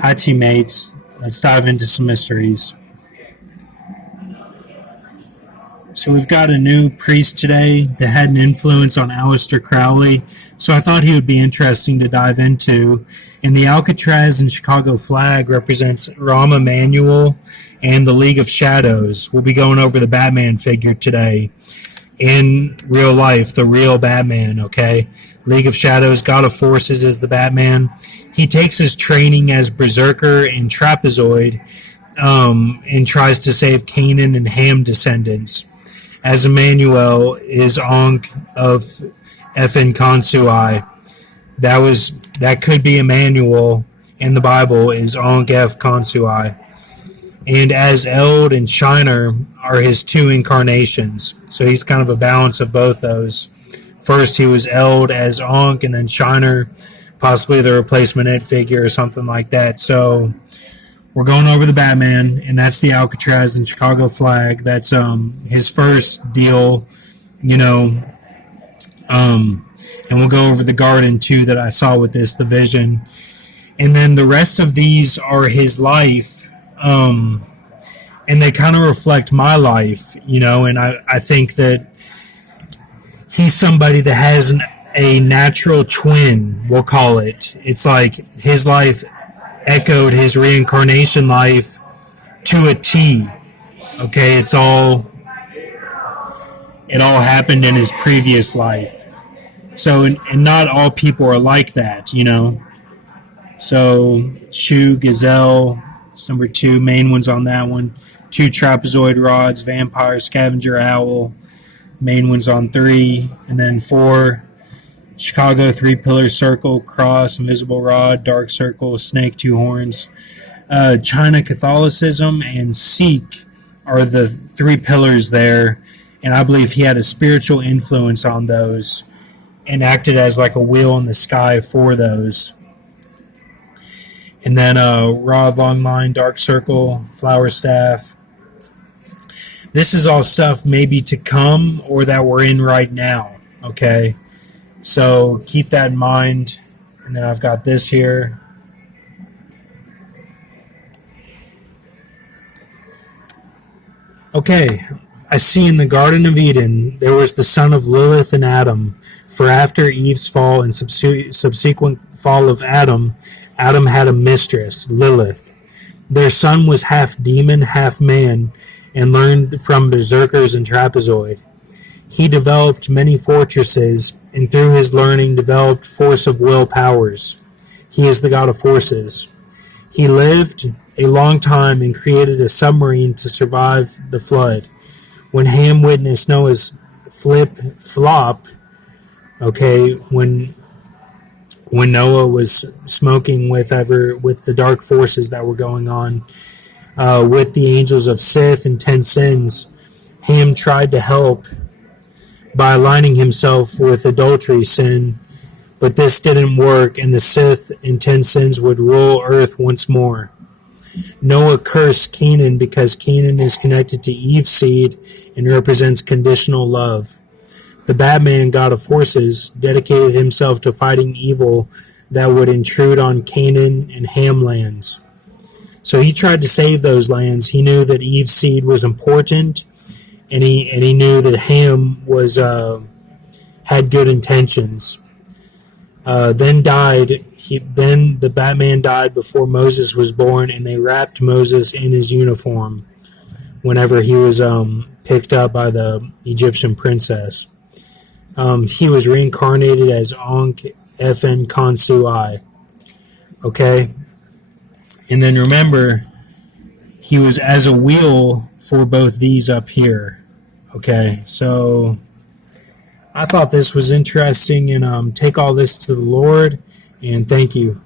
Hi, teammates. Let's dive into some mysteries. So, we've got a new priest today that had an influence on Aleister Crowley, so I thought he would be interesting to dive into. And the Alcatraz and Chicago flag represents Rahm Emanuel and the League of Shadows. We'll be going over the Batman figure today in real life, the real Batman, okay? League of Shadows, God of Forces is the Batman. He takes his training as Berserker and Trapezoid and tries to save Canaan and Ham descendants. As Emmanuel is Ankh of Effin Khonsui. That could be Emmanuel in the Bible is Ankh F Khonsui. And as Eld and Shiner are his two incarnations. So he's kind of a balance of both those. First he was Eld as Ankh, and then Shiner, possibly the replacement It figure or something like that. So we're going over the Batman, and that's the Alcatraz and Chicago flag. That's his first deal, and we'll go over the garden too that I saw with this, the vision. And then the rest of these are his life, and they kind of reflect my life, and I think that he's somebody that has a natural twin, we'll call it. It's like his life echoed his reincarnation life to a T. Okay, it all happened in his previous life. So, and not all people are like that, So, Shoe, Gazelle, it's number 2, main one's on that one. 2 trapezoid rods, vampire, scavenger, owl, main one's on 3. And then 4, Chicago, 3-pillar circle, cross, invisible rod, dark circle, snake, 2 horns. China Catholicism and Sikh are the 3 pillars there, and I believe he had a spiritual influence on those and acted as like a wheel in the sky for those. And then rod, long line, dark circle, flower staff. This is all stuff maybe to come or that we're in right now, okay? So keep that in mind. And then I've got this here. Okay, I see in the Garden of Eden there was the son of Lilith and Adam. For after Eve's fall and subsequent fall of Adam, Adam had a mistress, Lilith. Their son was half demon, half man, and learned from berserkers and trapezoid. He developed many fortresses, and through his learning developed force of will powers. He is the god of forces. He lived a long time and created a submarine to survive the flood. When Ham witnessed Noah's flop, okay, when Noah was smoking with the dark forces that were going on, with the angels of Sith and 10 sins, Ham tried to help by aligning himself with adultery sin, but this didn't work, and the Sith and 10 sins would rule Earth once more. Noah cursed Canaan because Canaan is connected to Eve's seed and represents conditional love. The Batman, god of forces, dedicated himself to fighting evil that would intrude on Canaan and Ham lands. So he tried to save those lands. He knew that Eve's seed was important, and he knew that Ham was had good intentions. Then the Batman died before Moses was born, and they wrapped Moses in his uniform whenever he was picked up by the Egyptian princess. He was reincarnated as Ankh Fn Khonsui. Okay? And then remember, he was as a wheel for both these up here. Okay? So I thought this was interesting, and take all this to the Lord, and thank you.